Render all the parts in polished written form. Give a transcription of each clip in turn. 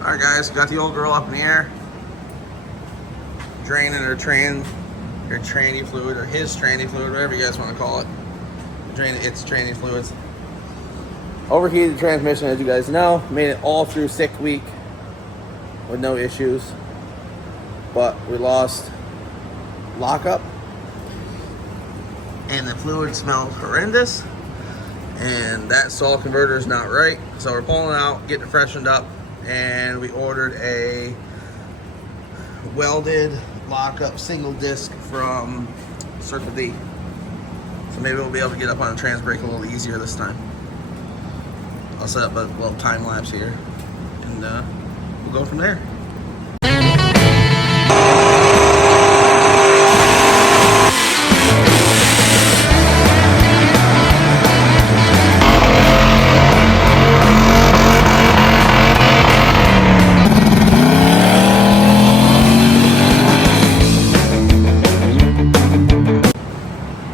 Alright guys, got the old girl up in the air. Draining her tranny fluid, or his tranny fluid, whatever you guys want to call it. It's tranny fluids. Overheated transmission, as you guys know. Made it all through 6 week with no issues. But we lost lockup. And the fluid smells horrendous. And that stall converter is not right. So we're pulling it out, getting it freshened up. And we ordered a welded lockup single disc from Circle D. So maybe we'll be able to get up on a trans brake a little easier this time. I'll set up a little time lapse here and we'll go from there.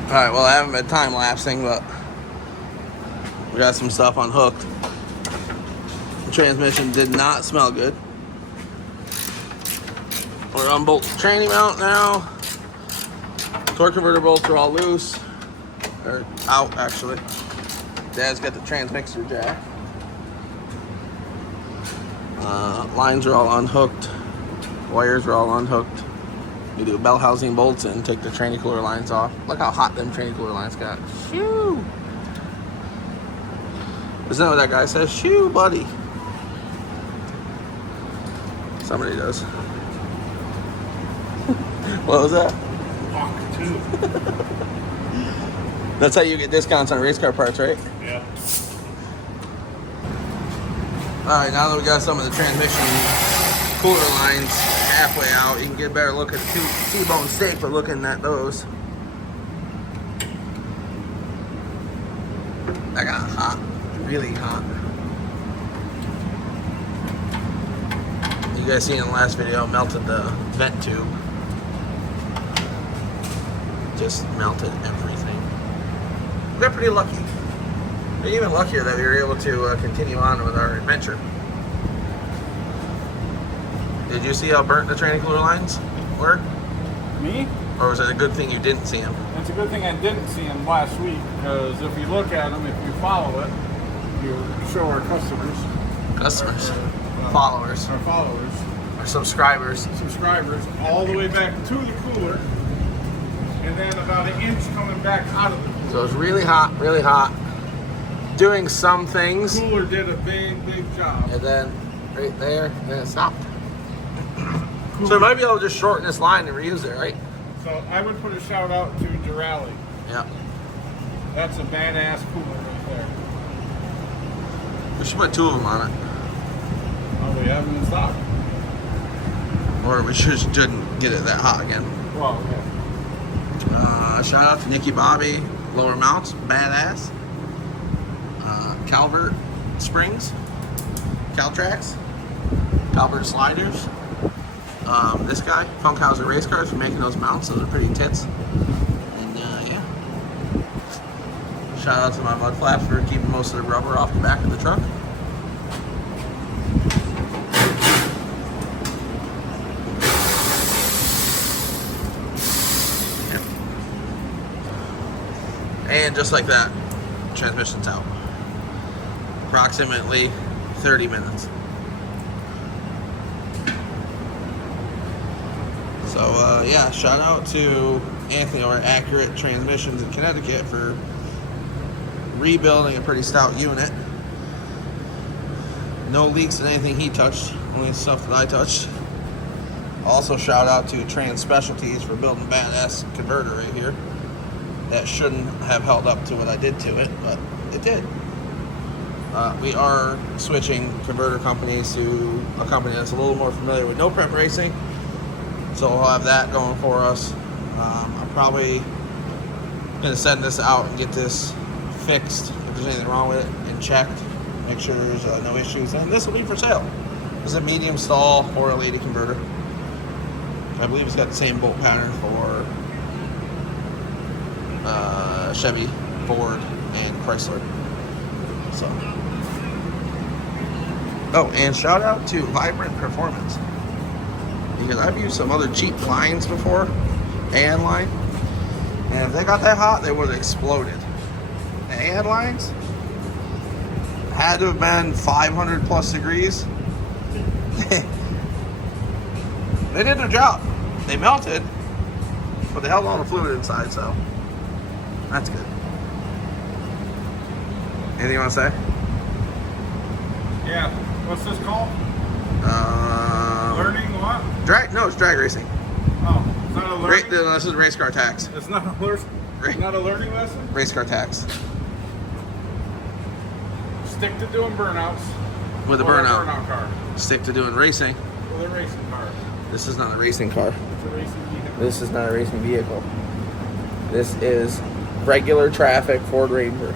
Alright, well I haven't been time lapsing, but we got some stuff unhooked. The transmission did not smell good. We're unbolt the tranny mount now. Torque converter bolts are all loose. Or out actually. Dad's got the transmixer jack. Lines are all unhooked. Wires are all unhooked. We do bell housing bolts and take the tranny cooler lines off. Look how hot them tranny cooler lines got. Shoo! Isn't that what that guy says? Shoo, buddy. Somebody does. What was that? Walk 2. That's how you get discounts on race car parts, right? Yeah. Alright, now that we got some of the transmission cooler lines halfway out, you can get a better look at the T-bone steak by looking at those. That got hot, really hot. You guys seen in the last video, melted the vent tube. Just melted everything. We got pretty lucky. We're even luckier that we were able to continue on with our adventure. Did you see how burnt the tranny cooler lines were? Me? Or was it a good thing you didn't see them? It's a good thing I didn't see them last week, because if you look at them, if you follow it, you show our customers. Customers. Our Followers. Our followers. Our subscribers. Subscribers, all the way back to the cooler, and then about an inch coming back out of the cooler. So it was really hot, really hot. Doing some things. The cooler did a big job. And then right there, then it stopped. So we might be able to just shorten this line and reuse it, right? So I would put a shout out to Durali. Yeah. That's a badass cooler right there. We should put 2 of them on it. Oh, we have them in stock. Or we shouldn't get it that hot again. Well, yeah. Shout out to Nicky Bobby, lower mounts, badass. Calvert springs, Caltrax, Calvert sliders. This guy, Funkhauser Race Cars, for making those mounts. Those are pretty tits. And yeah. Shout out to my mud flaps for keeping most of the rubber off the back of the truck. And just like that, transmission's out. Approximately 30 minutes. So yeah, shout out to Anthony over Accurate Transmissions in Connecticut for rebuilding a pretty stout unit. No leaks in anything he touched, only stuff that I touched. Also shout out to Trans Specialties for building a badass converter right here. That shouldn't have held up to what I did to it, but it did. We are switching converter companies to a company that's a little more familiar with no prep racing. So we'll have that going for us. I'm probably going to send this out and get this fixed if there's anything wrong with it and checked. Make sure there's no issues. And this will be for sale. This is a medium stall 480 converter. I believe it's got the same bolt pattern for Chevy, Ford, and Chrysler. So Oh, and shout out to Vibrant Performance, because I've used some other cheap lines before, AN line, and if they got that hot, they would have exploded. The AN lines had to have been 500 plus degrees. They did their job. They melted, but they held all the fluid inside, so that's good. Anything you want to say? Yeah. What's this called? Learning what? Drag? No, it's drag racing. Oh, it's not a learning. This is race car tax. It's not a not a learning lesson. Race car tax. Stick to doing burnouts. With a or burnout. burnout car. Stick to doing racing. With a racing car. This is not a racing car. It's a racing vehicle. This is not a racing vehicle. This is regular traffic Ford Ranger.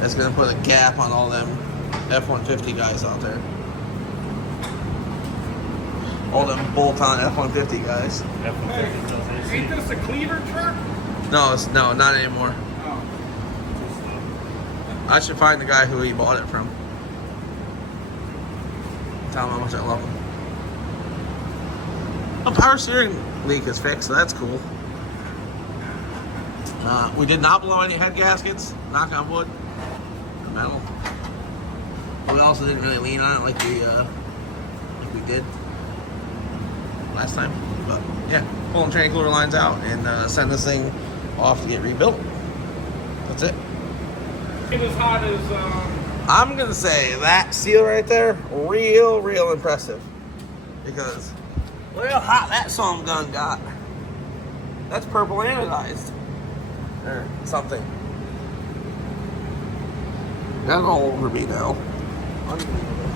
That's gonna put a gap on all them F-150 guys out there. All them bolt-on F-150 guys. Hey, ain't this a cleaver truck? No, not anymore. Oh. I should find the guy who he bought it from. Tell him how much I love him. The power steering leak is fixed, so that's cool. We did not blow any head gaskets, knock on wood. Metal. We also didn't really lean on it like we did last time. But yeah, pulling train cooler lines out and send this thing off to get rebuilt. That's it. Get as hot as I'm gonna say that seal right there, real impressive. Because look how hot that song gun got. That's purple anodized. Or something. That's all over me now. Unbelievable.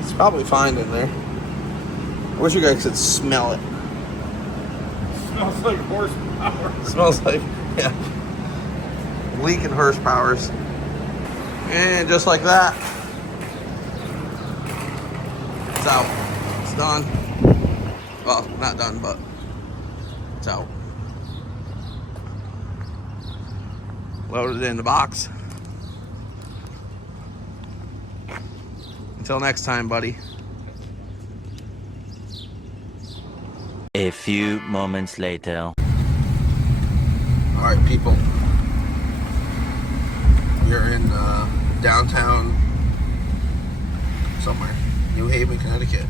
It's probably fine in there. I wish you guys could smell it. smells like horsepower. It smells like, yeah, leaking horsepowers. And just like that, it's out. It's done. Well, not done, but it's out. Loaded it in the box. Until next time, buddy. A few moments later. Alright, people. We're in downtown somewhere. New Haven, Connecticut.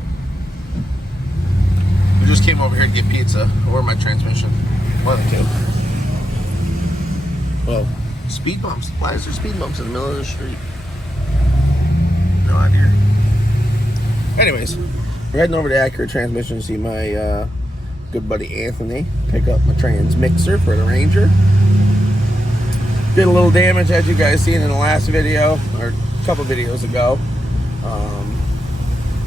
We just came over here to get pizza. Or my transmission. One of the two. Well, speed bumps. Why is there speed bumps in the middle of the street? No idea. Anyways, we're heading over to Accurate Transmission to see my good buddy Anthony pick up my transmixer for the Ranger. Did a little damage, as you guys seen in the last video, or a couple videos ago.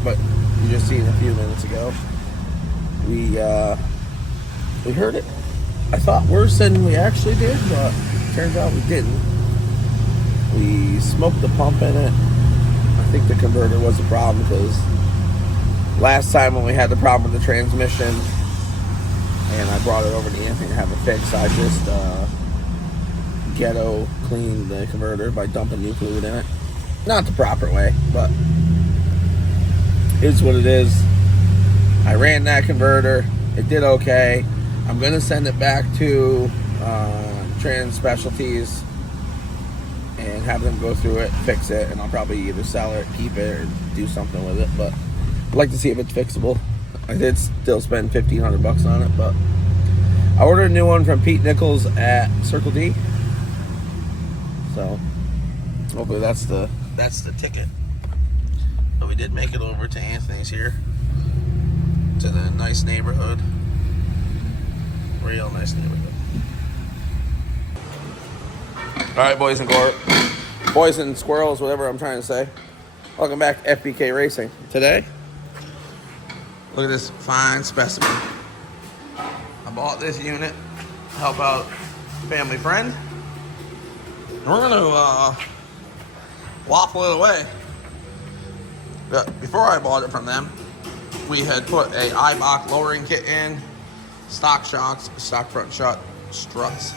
But you just seen a few minutes ago. We heard it. I thought worse than we actually did, but turns out we didn't. We smoked the pump in it. I think the converter was the problem, because last time when we had the problem with the transmission and I brought it over to Anthony to have it fixed, I just ghetto cleaned the converter by dumping new fluid in it. Not the proper way, but it's what it is. I ran that converter. It did okay. I'm going to send it back to Trans Specialties and have them go through it, fix it, and I'll probably either sell it, keep it, or do something with it. But I'd like to see if it's fixable. I did still spend $1,500 on it, but I ordered a new one from Pete Nichols at Circle D. So hopefully that's the ticket. But we did make it over to Anthony's here. It's in a nice neighborhood. Real nice neighborhood. Alright, boys and squirrels, whatever I'm trying to say. Welcome back to FBK Racing. Today, look at this fine specimen. I bought this unit to help out a family friend. And we're gonna waffle it away. But before I bought it from them, we had put a Eibach lowering kit in, stock shocks, stock front struts.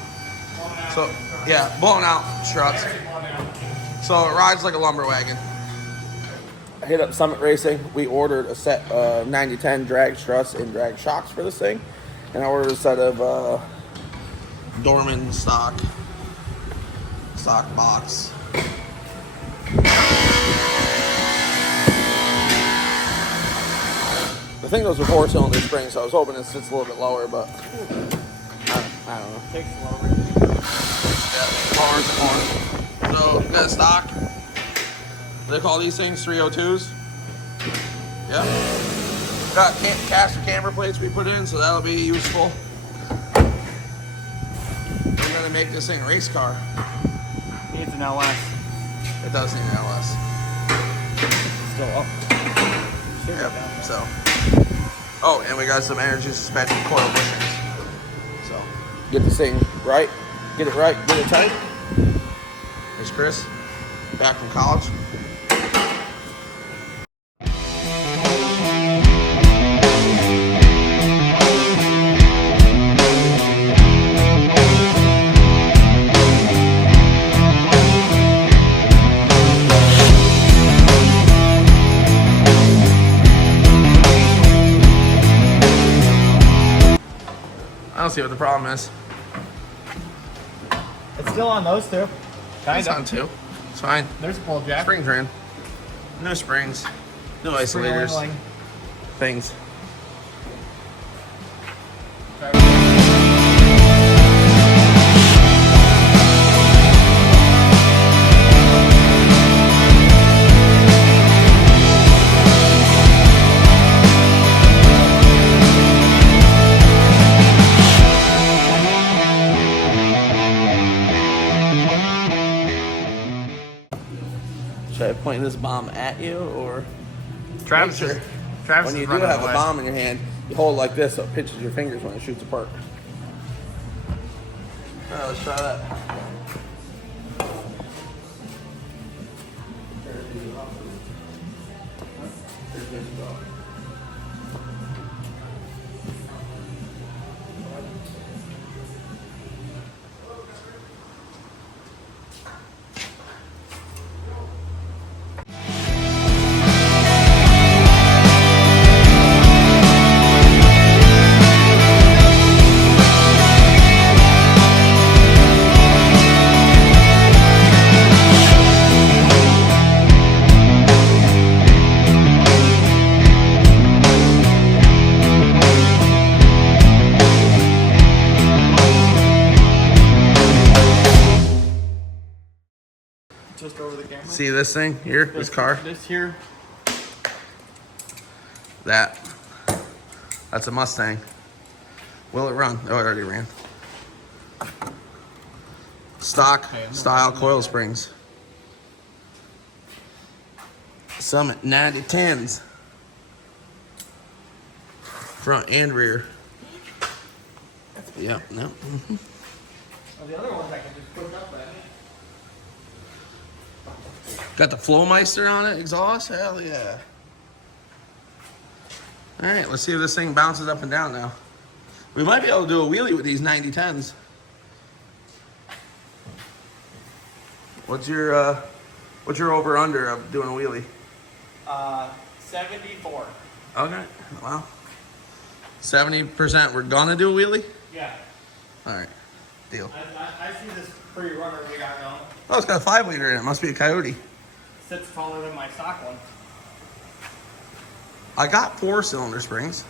So yeah, blown out struts. So it rides like a lumber wagon. I hit up Summit Racing. We ordered a set of 9010 drag struts and drag shocks for this thing. And I ordered a set of Dorman stock box. The thing goes with 4-cylinder springs, so I was hoping it sits a little bit lower, but I don't know. Takes lower. Yeah, hard. So you got a stock. They call these things 302s. Yeah. Got caster camber plates we put in, so that'll be useful. We're gonna make this thing a race car. Needs an LS. It does need an LS. Still up. Yep. So. Oh, and we got some energy suspension coil bushings. So get this thing right. Get it right. Get it tight. There's Chris, back from college. I don't see what the problem is. It's still on those two. It's on two. It's fine. There's a pull jack. Springs are in. No springs. No isolators. Things. Should I point this bomb at you, or Travis Make is, sure Travis when is you do running have a away. bomb in your hand, you hold it like this so it pinches your fingers when it shoots apart. All right, let's try that. Just over the camera. See this thing here, this car? This here. That's a Mustang. Will it run? Oh, it already ran. Stock style coil springs. Summit 9010s. Front and rear. Yep, no. Oh, the other ones I can just put up at. Got the Flowmeister on it, exhaust? Hell yeah. All right, let's see if this thing bounces up and down now. We might be able to do a wheelie with these 9010s. What's your over under of doing a wheelie? 74. Okay, well, 70% we're gonna do a wheelie? Yeah. All right, deal. I see this pretty runner we got going. Oh, it's got a 5-liter in it, must be a Coyote. Sits taller than my stock one. I got 4-cylinder springs.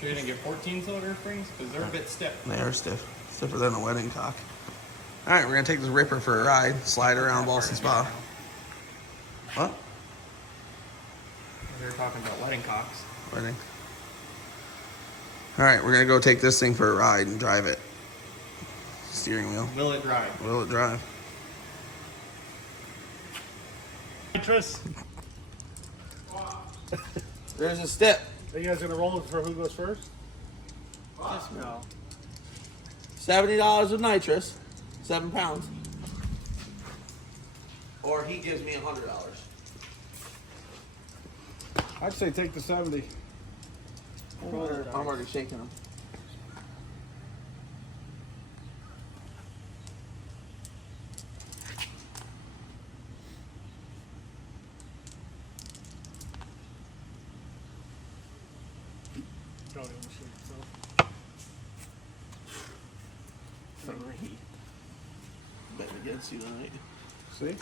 So you're gonna get 14-cylinder springs? Because they're a bit stiff. They are stiff, stiffer than a wedding cock. All right, we're gonna take this Ripper for a ride, slide around Boston Spa. What? They were talking about wedding cocks. Wedding. All right, we're gonna go take this thing for a ride and drive it. Steering wheel. Will it drive? Will it drive? Nitrous. There's a step. Are you guys gonna roll it for who goes first? Let's go. $70 of nitrous, 7 pounds. Or he gives me $100. I'd say take the 70. I'm already shaking them. coating machine. So. 3. Betting against you tonight. See?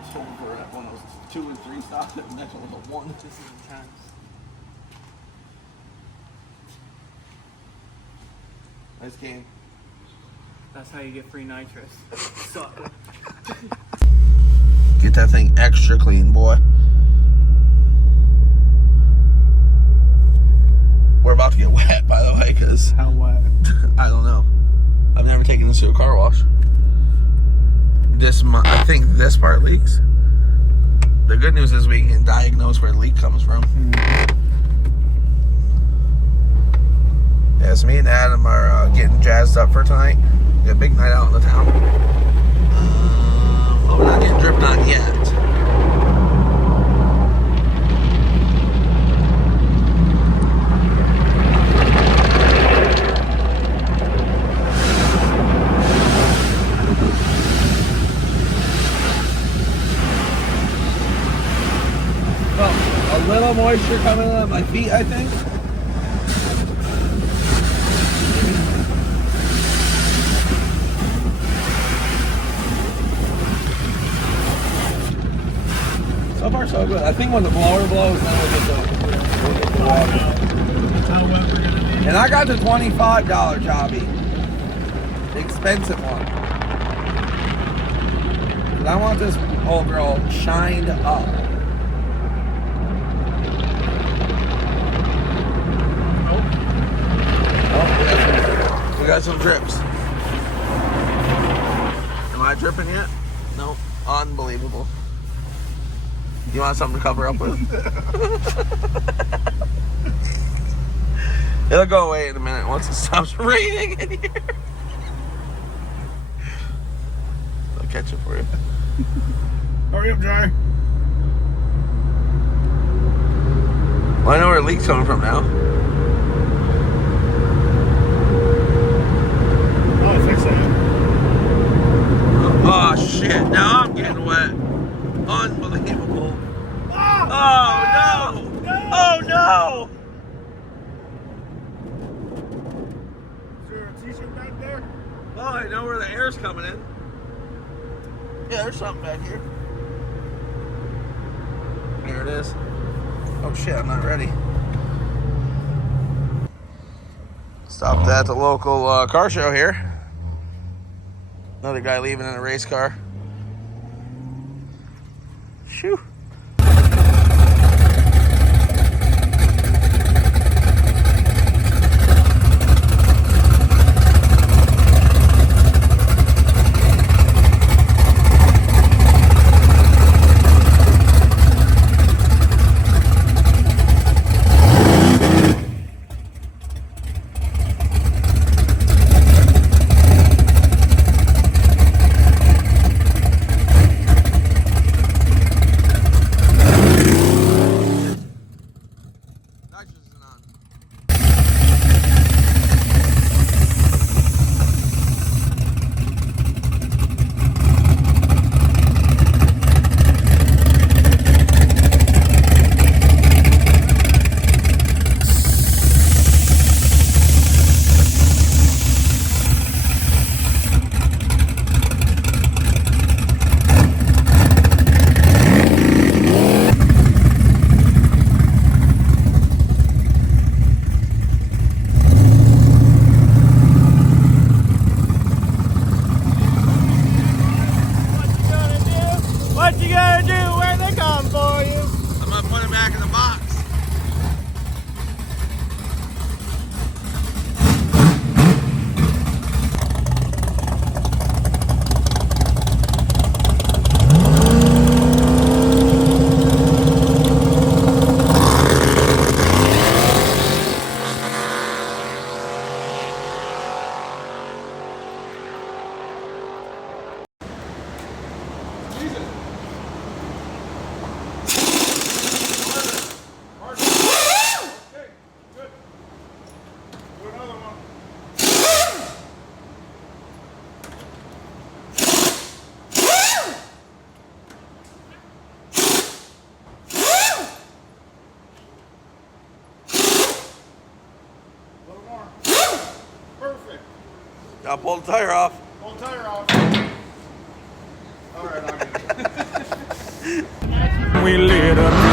Just hoping for one of those 2 and 3 stops. The next one was a 1. This is intense. Nice game. That's how you get free nitrous. Suck. Get that thing extra clean, boy. We're about to get wet, by the way, because How wet? I don't know. I've never taken this to a car wash. I think this part leaks. The good news is we can diagnose where the leak comes from. Yeah, so me and Adam are getting jazzed up for tonight. Got a big night out in the town. We're not getting dripped on yet. Well, a little moisture coming on my feet, I think. So far, so good. I think when the blower blows, then we'll get the water. That's how wet we're gonna be. And I got the $25 jobby. The expensive one. 'Cause I want this old girl shined up. Oh, we got some drips. Am I dripping yet? No. Unbelievable. You want something to cover up with? It'll go away in a minute once it stops raining in here. I'll catch it for you. Hurry up, Dry. Well, I know where the leak's coming from now. Oh, I think so. Oh shit, now I'm getting wet. Unbelievable. Oh no! Oh no! Is there a t-shirt back there? Oh, I know where the air's coming in. Yeah, there's something back here. There it is. Oh shit, I'm not ready. Stopped at the local car show here. Another guy leaving in a race car. Shoo. What you gonna do when they come for you? I'm gonna put it back in the box. Gotta pull the tire off. Pull the tire off. All right, I'll get it. We lit up